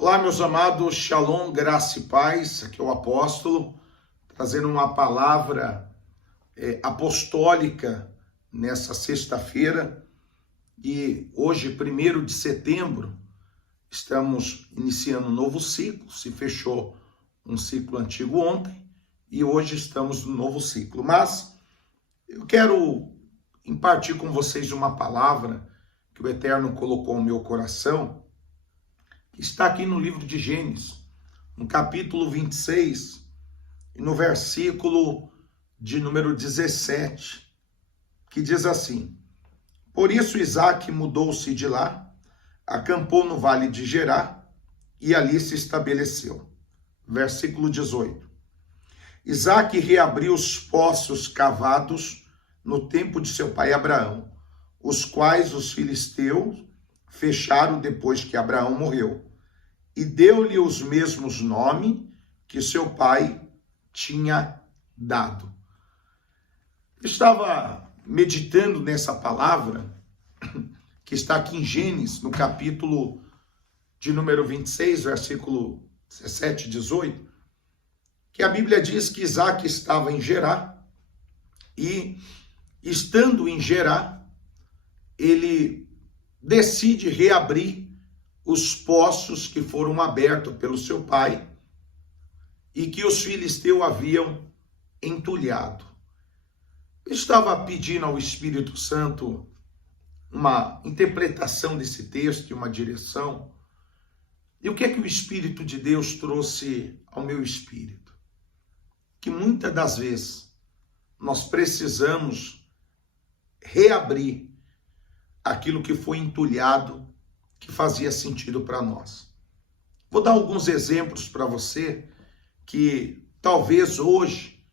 Olá, meus amados, Shalom, graça e paz. Aqui é o apóstolo, trazendo uma palavra apostólica nessa sexta-feira. E hoje, 1º de setembro, estamos iniciando um novo ciclo. Se fechou um ciclo antigo ontem e hoje estamos no novo ciclo. Mas eu quero impartir com vocês uma palavra que o Eterno colocou no meu coração, que está aqui no livro de Gênesis, no capítulo 26, e no versículo de número 17, que diz assim: Por isso Isaque mudou-se de lá, acampou no vale de Gerá, e ali se estabeleceu. Versículo 18. Isaque reabriu os poços cavados no tempo de seu pai Abraão, os quais os filisteus fecharam depois que Abraão morreu, e deu-lhe os mesmos nomes que seu pai tinha dado. Estava meditando nessa palavra, que está aqui em Gênesis, no capítulo de número 26, versículo 17 e 18, que a Bíblia diz que Isaque estava em Gerá, e estando em Gerá, ele decide reabrir os poços que foram abertos pelo seu pai e que os filisteus haviam entulhado. Eu estava pedindo ao Espírito Santo uma interpretação desse texto e uma direção. E o que é que o Espírito de Deus trouxe ao meu espírito? Que muitas das vezes nós precisamos reabrir aquilo que foi entulhado, que fazia sentido para nós. Vou dar alguns exemplos para você que talvez hoje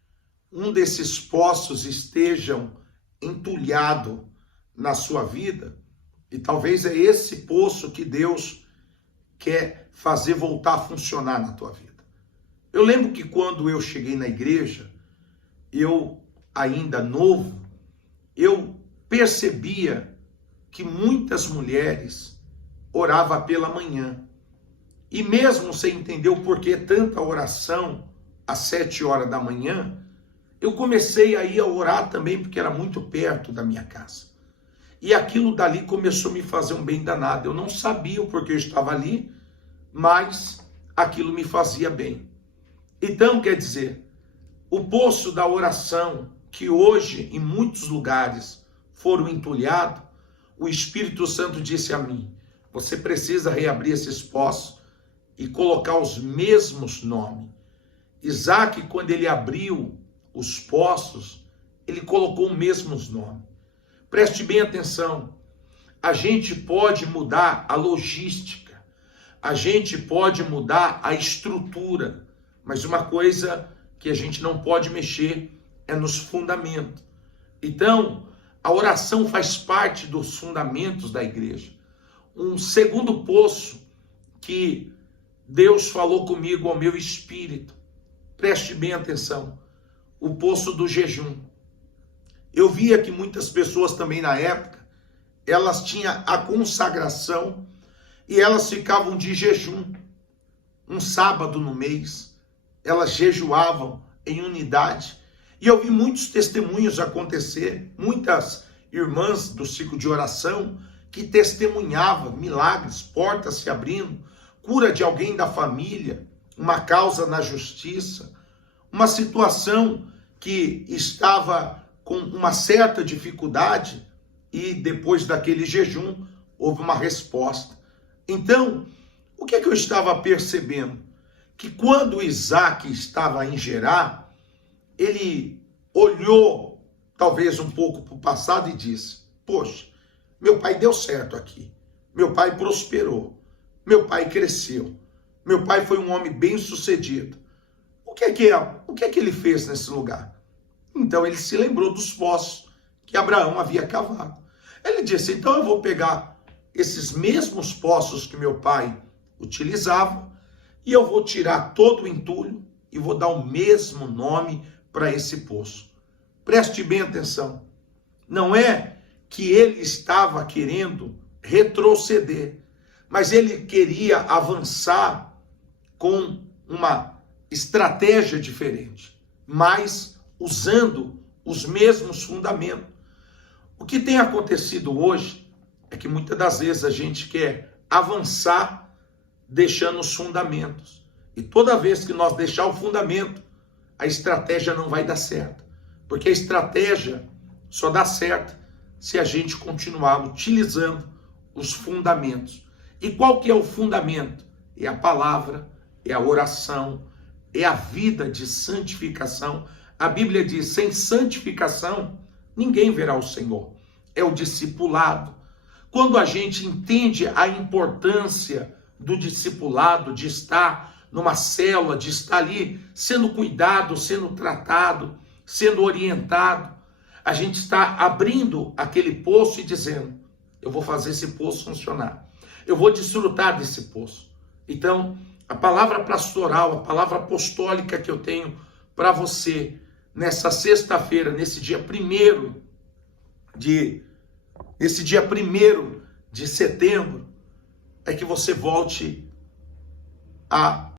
um desses poços estejam entulhado na sua vida, e talvez é esse poço que Deus quer fazer voltar a funcionar na tua vida. Eu lembro que quando eu cheguei na igreja, eu ainda novo, eu percebia que muitas mulheres oravam pela manhã. E mesmo sem entender o porquê tanta oração às 7 horas da manhã, eu comecei a ir a orar também, porque era muito perto da minha casa. E aquilo dali começou a me fazer um bem danado. Eu não sabia o porquê eu estava ali, mas aquilo me fazia bem. Então, quer dizer, o poço da oração, que hoje em muitos lugares foram entulhados, o Espírito Santo disse a mim: você precisa reabrir esses poços e colocar os mesmos nomes. Isaque, quando ele abriu os poços, ele colocou os mesmos nomes. Preste bem atenção. A gente pode mudar a logística, a gente pode mudar a estrutura, mas uma coisa que a gente não pode mexer é nos fundamentos. Então, a oração faz parte dos fundamentos da igreja. Um segundo poço que Deus falou comigo ao meu espírito, preste bem atenção, o poço do jejum. Eu via que muitas pessoas também na época, elas tinham a consagração e elas ficavam de jejum. Um sábado no mês, elas jejuavam em unidade. E eu vi muitos testemunhos acontecer, muitas irmãs do ciclo de oração que testemunhavam milagres, portas se abrindo, cura de alguém da família, uma causa na justiça, uma situação que estava com uma certa dificuldade e depois daquele jejum houve uma resposta. Então, o que é que eu estava percebendo? Que quando Isaque estava em Gerá, ele olhou talvez um pouco para o passado e disse: poxa, meu pai deu certo aqui, meu pai prosperou, meu pai cresceu, meu pai foi um homem bem sucedido. O que é que ele fez nesse lugar? Então ele se lembrou dos poços que Abraão havia cavado. Ele disse: então eu vou pegar esses mesmos poços que meu pai utilizava e eu vou tirar todo o entulho e vou dar o mesmo nome para esse poço. Preste bem atenção. Não é que ele estava querendo retroceder, mas ele queria avançar com uma estratégia diferente, mas usando os mesmos fundamentos. O que tem acontecido hoje é que muitas das vezes a gente quer avançar deixando os fundamentos. E toda vez que nós deixar o fundamento, a estratégia não vai dar certo. Porque a estratégia só dá certo se a gente continuar utilizando os fundamentos. E qual que é o fundamento? É a palavra, é a oração, é a vida de santificação. A Bíblia diz, sem santificação, ninguém verá o Senhor. É o discipulado. Quando a gente entende a importância do discipulado, de estar numa célula, de estar ali sendo cuidado, sendo tratado, sendo orientado, a gente está abrindo aquele poço e dizendo, eu vou fazer esse poço funcionar. Eu vou desfrutar desse poço. Então, a palavra pastoral, a palavra apostólica que eu tenho para você nessa sexta-feira, nesse dia 1º de setembro, é que você volte a